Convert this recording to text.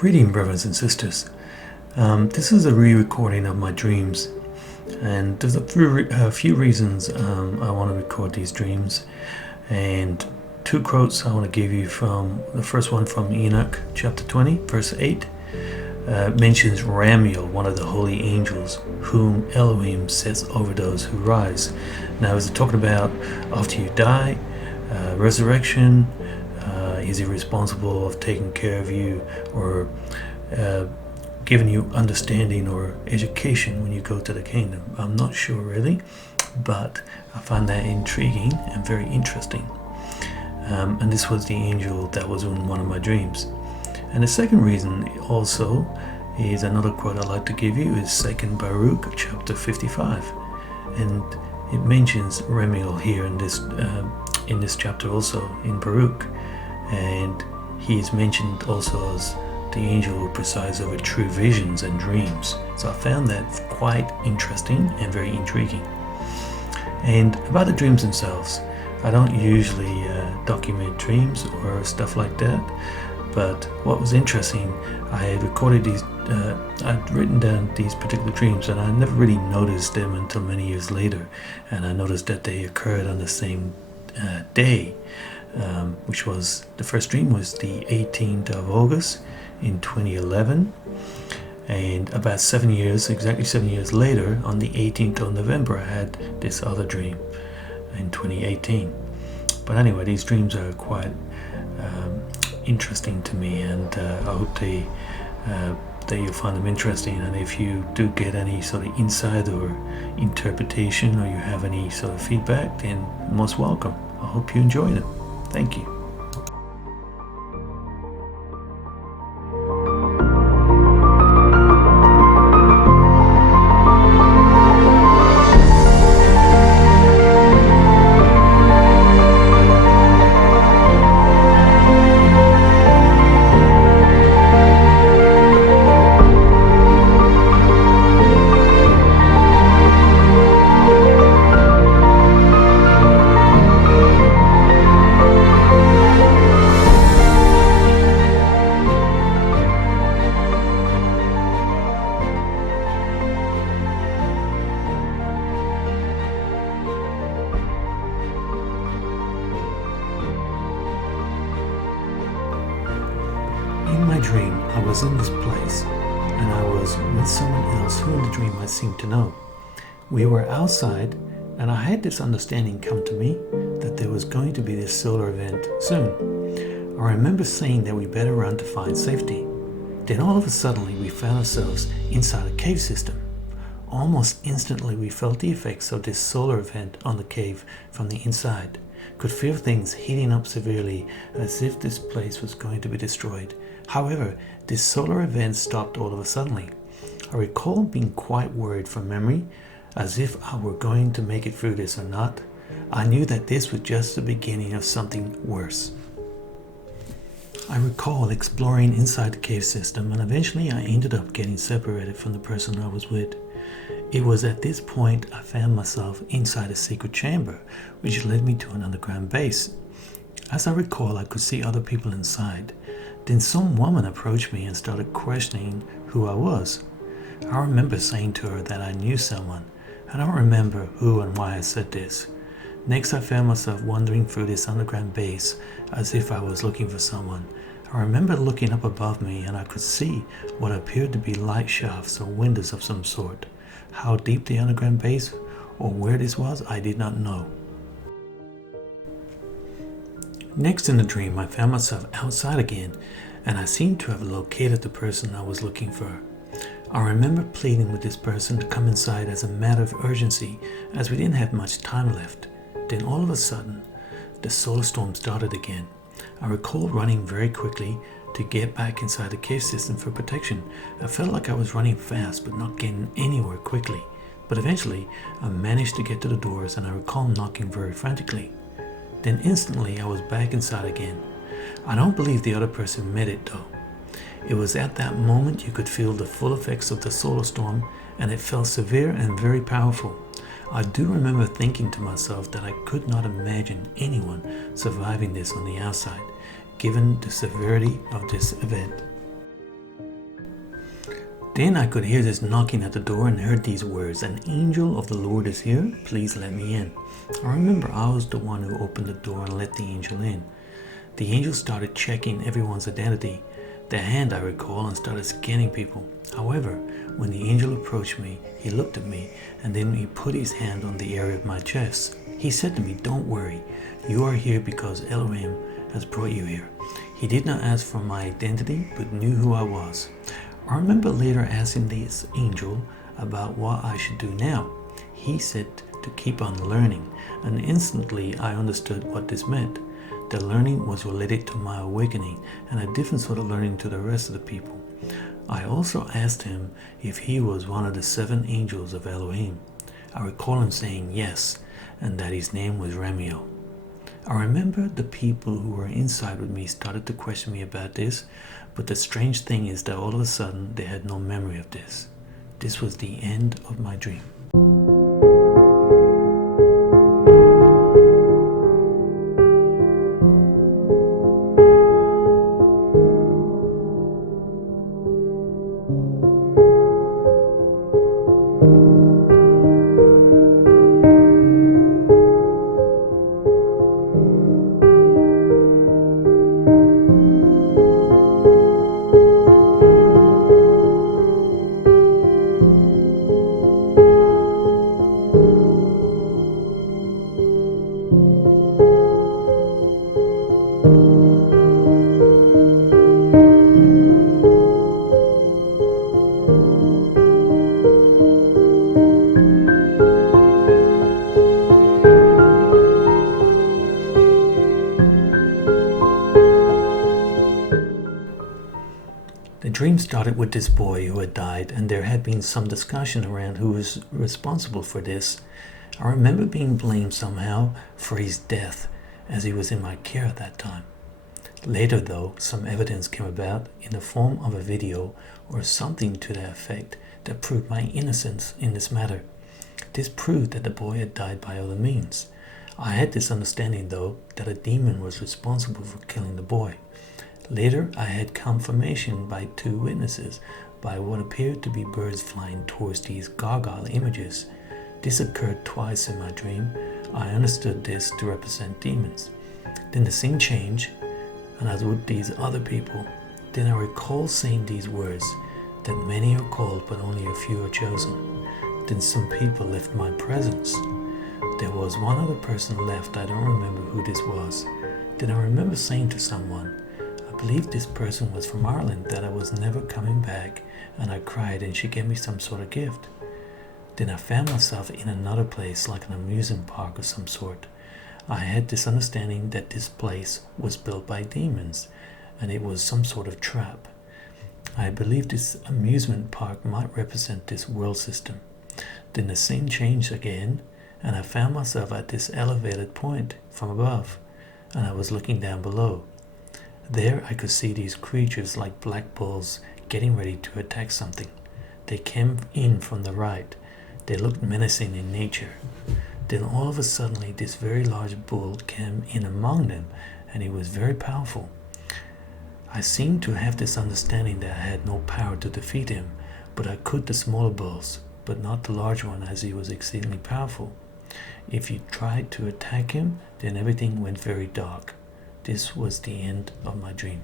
Greeting, brothers and sisters. This is a re-recording of my dreams, and there's a few reasons I want to record these dreams, and two quotes I want to give you. From the first one from Enoch chapter 20 verse 8 mentions Ramiel, one of the holy angels, whom Elohim sets over those who rise. Now, is it talking about after you die, resurrection? Is he responsible of taking care of you, or giving you understanding or education when you go to the kingdom? I'm not sure really, but I find that intriguing and very interesting. And this was the angel that was in one of my dreams. And the second reason also is another quote I'd like to give you is 2 Baruch chapter 55, and it mentions Ramiel here in this chapter also in Baruch. And he is mentioned also as the angel who presides over true visions and dreams. So I found that quite interesting and very intriguing. And about the dreams themselves, I don't usually document dreams or stuff like that, but what was interesting, I had recorded these, I'd written down these particular dreams, and I never really noticed them until many years later, and I noticed that they occurred on the same day. Which was, the first dream was the 18th of August in 2011, and about exactly 7 years later, on the 18th of November, I had this other dream in 2018. But anyway, these dreams are quite interesting to me, and I hope that you'll find them interesting. And if you do get any sort of insight or interpretation, or you have any sort of feedback, then most welcome. I hope you enjoyed it. Thank you. In my dream, I was in this place, and I was with someone else who in the dream I seemed to know. We were outside, and I had this understanding come to me that there was going to be this solar event soon. I remember saying that we better run to find safety. Then all of a sudden we found ourselves inside a cave system. Almost instantly we felt the effects of this solar event on the cave from the inside. Could feel things heating up severely, as if this place was going to be destroyed. However, this solar event stopped all of a sudden. I recall being quite worried from memory, as if I were going to make it through this or not. I knew that this was just the beginning of something worse. I recall exploring inside the cave system, and eventually I ended up getting separated from the person I was with. It was at this point I found myself inside a secret chamber, which led me to an underground base. As I recall, I could see other people inside. Then some woman approached me and started questioning who I was. I remember saying to her that I knew someone. I don't remember who and why I said this. Next, I found myself wandering through this underground base as if I was looking for someone. I remember looking up above me, and I could see what appeared to be light shafts or windows of some sort. How deep the underground base or where this was, I did not know. Next in the dream, I found myself outside again, and I seemed to have located the person I was looking for. I remember pleading with this person to come inside as a matter of urgency, as we didn't have much time left. Then all of a sudden, the solar storm started again. I recall running very quickly to get back inside the cave system for protection. I felt like I was running fast but not getting anywhere quickly. But eventually, I managed to get to the doors, and I recall knocking very frantically. Then instantly I was back inside again. I don't believe the other person met it though. It was at that moment you could feel the full effects of the solar storm, and it felt severe and very powerful. I do remember thinking to myself that I could not imagine anyone surviving this on the outside, given the severity of this event. Then I could hear this knocking at the door and heard these words, "An angel of the Lord is here, please let me in." I remember I was the one who opened the door and let the angel in. The angel started checking everyone's identity, their hand I recall, and started scanning people. However, when the angel approached me, he looked at me and then he put his hand on the area of my chest. He said to me, "Don't worry, you are here because Elohim has brought you here." He did not ask for my identity, but knew who I was. I remember later asking this angel about what I should do now. He said to keep on learning, and instantly I understood what this meant. The learning was related to my awakening and a different sort of learning to the rest of the people. I also asked him if he was one of the 7 angels of Elohim. I recall him saying yes, and that his name was Ramiel. I remember the people who were inside with me started to question me about this, but the strange thing is that all of a sudden they had no memory of this. This was the end of my dream. The dream started with this boy who had died, and there had been some discussion around who was responsible for this. I remember being blamed somehow for his death, as he was in my care at that time. Later, though, some evidence came about in the form of a video or something to that effect that proved my innocence in this matter. This proved that the boy had died by other means. I had this understanding, though, that a demon was responsible for killing the boy. Later, I had confirmation by 2 witnesses by what appeared to be birds flying towards these gargoyle images. This occurred twice in my dream. I understood this to represent demons. Then the scene changed, and I was with these other people. Then I recall saying these words, that many are called but only a few are chosen. Then some people left my presence. There was one other person left. I don't remember who this was. Then I remember saying to someone, I believe this person was from Ireland, that I was never coming back, and I cried and she gave me some sort of gift. Then I found myself in another place, like an amusement park of some sort. I had this understanding that this place was built by demons and it was some sort of trap. I believe this amusement park might represent this world system. Then the scene changed again and I found myself at this elevated point from above, and I was looking down below. There I could see these creatures like black bulls getting ready to attack something. They came in from the right. They looked menacing in nature. Then all of a sudden this very large bull came in among them, and he was very powerful. I seemed to have this understanding that I had no power to defeat him, but I could the smaller bulls, but not the large one, as he was exceedingly powerful. If you tried to attack him, then everything went very dark. This was the end of my dream.